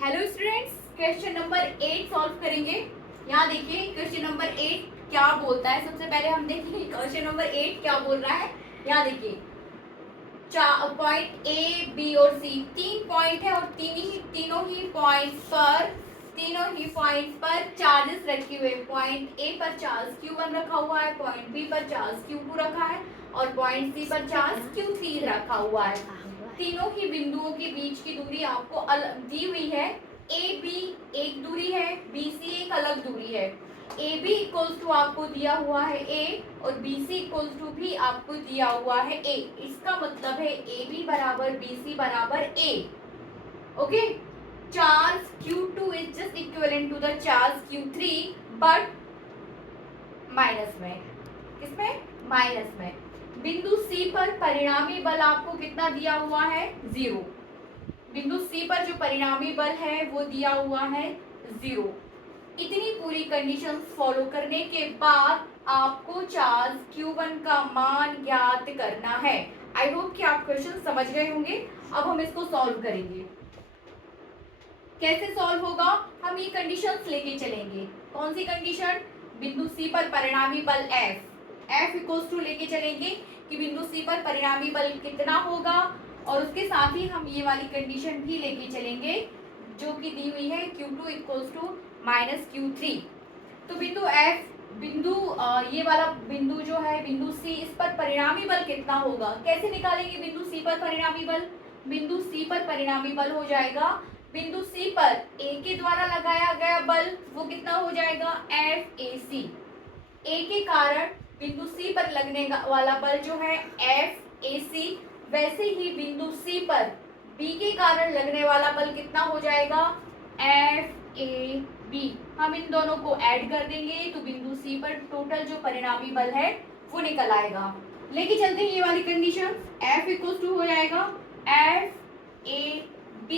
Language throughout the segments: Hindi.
Hello students, question number 8 solve करेंगे। यहाँ देखिए क्वेश्चन नंबर 8 क्या बोलता है। सबसे पहले हम देखेंगे क्वेश्चन नंबर 8 क्या बोल रहा है। यहाँ देखिए पॉइंट ए बी और सी, तीन पॉइंट है और तीनों ही पॉइंट पर चार्जेस रखे हुए। पॉइंट ए पर चार्ज Q1 रखा हुआ है, पॉइंट बी पर चार्ज Q2 रखा है और पॉइंट सी पर चार्ज Q3 रखा हुआ है। तीनों ही बिंदुओं के बीच की दूरी आपको दी हुई है। ए बी एक दूरी है, बी सी एक अलग दूरी है। ए बी इक्वल्स टू आपको दिया हुआ है ए और बी सी इक्वल्स टू भी आपको दिया हुआ है ए। इसका मतलब है ए बी बराबर बी सी बराबर A. Okay, charge Q2 is just equivalent to the charge Q3 but minus में। किसमें? माइनस में। बिंदु सी पर परिणामी बल आपको कितना दिया हुआ है? 0। बिंदु सी पर जो परिणामी बल है वो दिया हुआ है 0। इतनी पूरी कंडीशन फॉलो करने के बाद आपको चार्ज Q1 का मान ज्ञात करना है। आई होप कि आप क्वेश्चन समझ गए होंगे। अब हम इसको सॉल्व करेंगे। कैसे सॉल्व होगा? हम ये कंडीशंस लेके चलेंगे। कौन सी कंडीशन? बिंदु सी पर परिणामी बल F इक्वल्स टू लेके चलेंगे कि बिंदु सी पर परिणामी बल कितना होगा, और उसके साथ ही हम ये वाली कंडीशन भी लेके चलेंगे जो कि दी हुई है Q2 equals to minus Q3। तो बिंदु F, ये वाला बिंदु जो है बिंदु C, इस पर परिणामी बल कितना होगा? कैसे निकालेंगे बिंदु C पर परिणामी बल? बिंदु C पर परिणामी बल हो जाएगा, बिंदु C पर A के द्वारा लगाया गया बल वो कितना हो जाएगा? FAC। A के कारण बिंदु C पर लगने वाला बल जो है FAC, वैसे ही बिंदु C पर B के कारण लगने वाला बल कितना हो जाएगा? FAB। हम इन दोनों को ऐड कर देंगे तो बिंदु C पर टोटल जो परिणामी बल है वो निकल आएगा। लेके चलते हैं ये वाली कंडीशन। F इक्वल्स टू हो जाएगा FAB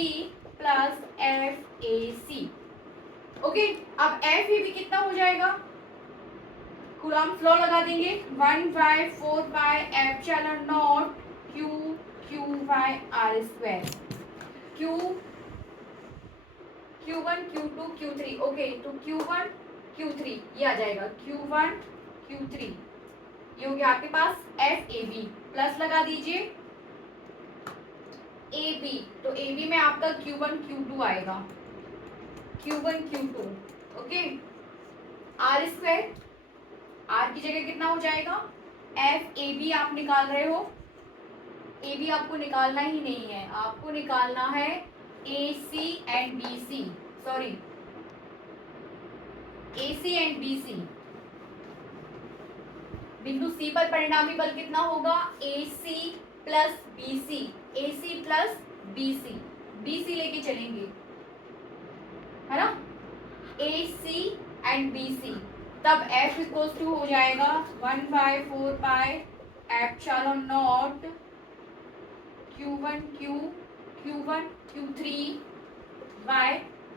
प्लस FAC। ओके, अब FAB कितना हो जाएगा? कूलॉम फ्लो लगा देंगे। 1/4 Q by Q1 Q2 Q3। Okay, तो Q1 Q3 ये आ जाएगा। Q1 Q3 ये हो गया आपके पास FAB। प्लस लगा दीजिए AB, तो AB में आपका Q1 Q2 आएगा। Q1 Q2। Okay, R² R की जगह कितना हो जाएगा? FAB आप निकाल रहे हो। AB आपको निकालना ही नहीं है, आपको निकालना है AC and BC। Sorry, AC and BC। बिंदु C पर परिणामी बल कितना होगा? AC plus BC। AC plus BC, BC लेके चलेंगे, है ना? AC एंड BC, तब F इक्वल्स टू हो जाएगा 1/4 pi epsilon naught Q1 Q3 by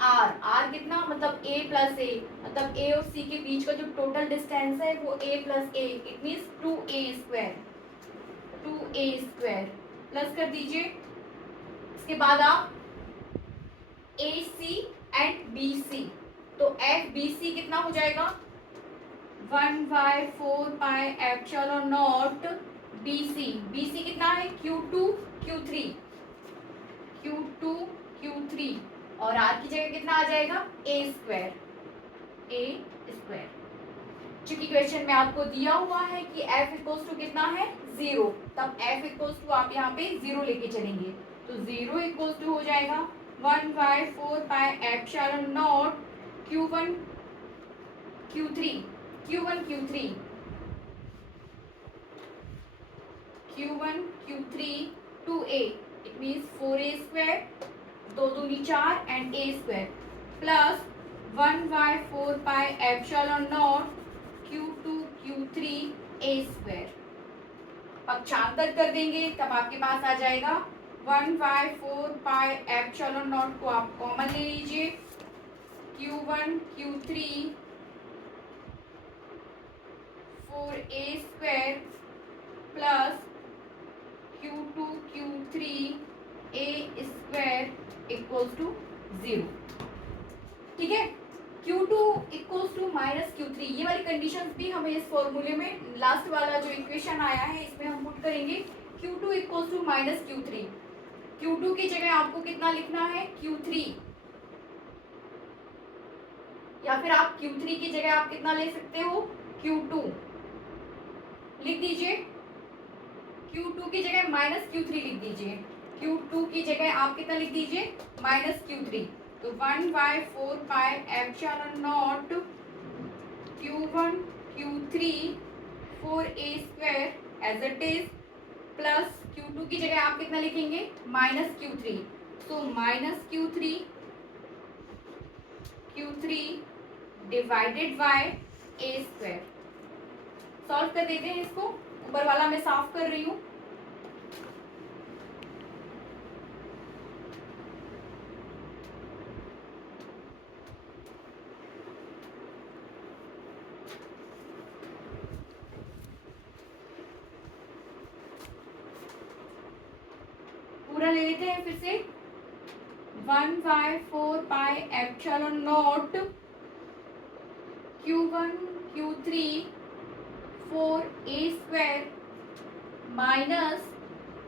R। R कितना? मतलब A प्लस A, मतलब A और C के बीच का जो टोटल डिस्टेंस है वो A plus A, it means 2A plus कर दीजिए। इसके बाद आप AC एंड BC, तो FBC कितना हो जाएगा? 1/4 pi epsilon not BC। BC कितना है? Q2 Q3 और R की जगह कितना आ जाएगा? A²। चूंकि क्वेश्चन में आपको दिया हुआ है कि F इक्वल्स टू कितना है? 0, तब F इक्वल्स टू आप यहाँ पे 0 लेके चलेंगे, तो 0 इक्वल्स टू हो जाएगा 1/4 pi epsilon naught Q1 Q3 2A, it means 4A², 2 दूनी 4 and A² plus 1/4 pi epsilon not Q2 Q3 A²। पक्षांतर कर देंगे तब आपके पास आ जाएगा 1/4 पाई एप्सिलॉन नॉट को आप कॉमन ले लीजिए। Q1 Q3 4A² plus Q2 Q3 A² equals to 0। ठीक है, Q2 equals to minus Q3, ये वाली कंडीशंस भी हमें इस फॉर्मूले में लास्ट वाला जो इक्वेशन आया है इसमें हम पुट करेंगे। Q2 equals to minus Q3, Q2 की जगह आपको कितना लिखना है Q3, या फिर आप Q3 की जगह आप कितना ले सकते हो Q2 लिख दीजिए, Q2 की जगह माइनस Q3 लिख दीजिए, Q2 की जगह आप कितना लिख दीजिए माइनस Q3, तो 1/4 pi epsilon naught Q1 Q3 4a² as it is, plus Q2 की जगह आप कितना लिखेंगे माइनस Q3, तो minus Q3 divided by a²। Solve कर देते हैं इसको, ऊपर वाला मैं साफ कर रही हूँ। पूरा ले लेते हैं फिर से, 1/4 pi epsilon naught Q1 Q3 4a² minus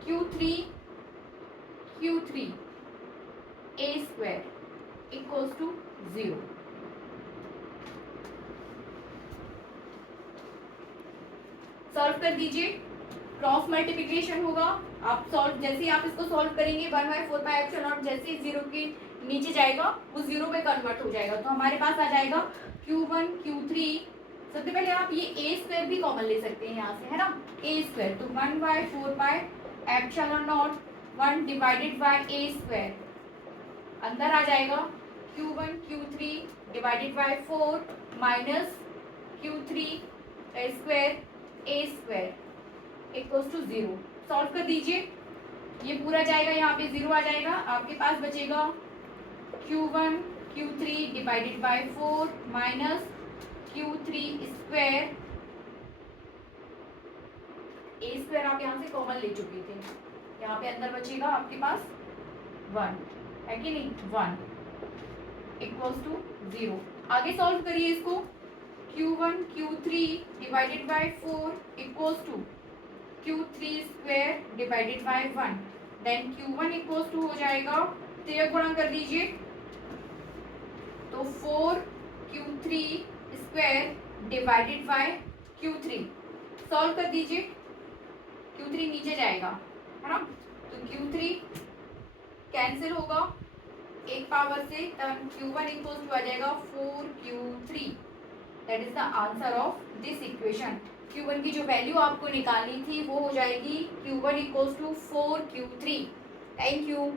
Q3 a² equals to 0। Solve कर दीजिए, क्रॉस मल्टीप्लिकेशन होगा, आप सॉल्व जैसे ही आप इसको सॉल्व करेंगे 1/4 पाई एप्सिलॉन नॉट जैसे ही 0 के नीचे जाएगा वो 0 पे कन्वर्ट हो जाएगा, तो हमारे पास आ जाएगा Q1 Q3, सबसे पहले आप ये a² भी कॉमन ले सकते हैं यहाँ से, है ना, a², तो 1/4 pi epsilon naught 1 divided by a², अंदर आ जाएगा Q1 Q3 divided by 4 minus Q3 square a² equals to 0। Solve कर दीजिए, ये पूरा जाएगा, यहाँ पे 0 आ जाएगा, आपके पास बचेगा Q1 Q3 divided by 4 minus Q3 square a² आप यहाँ से कॉमन ले चुके थे, यहाँ पे अंदर बचेगा आपके पास 1, है कि नहीं, 1 इक्वल्स टू 0। आगे सॉल्व करिए इसको, Q1 Q3 divided by 4 equals to Q3 square divided by 1, then Q1 equals to हो जाएगा, तिर्यक गुणा कर दीजिए, तो 4 Q3 square divided bye Q3, solve कर दीजिए, Q3 नीचे जाएगा, है ना, तो Q3 कैंसिल होगा एक पावर से, तब Q1 इक्वल्स टू आ जाएगा 4Q3, that is the answer of this equation. Q1 की जो वैल्यू आपको निकालनी थी वो हो जाएगी Q1 equals to 4Q3। Thank you.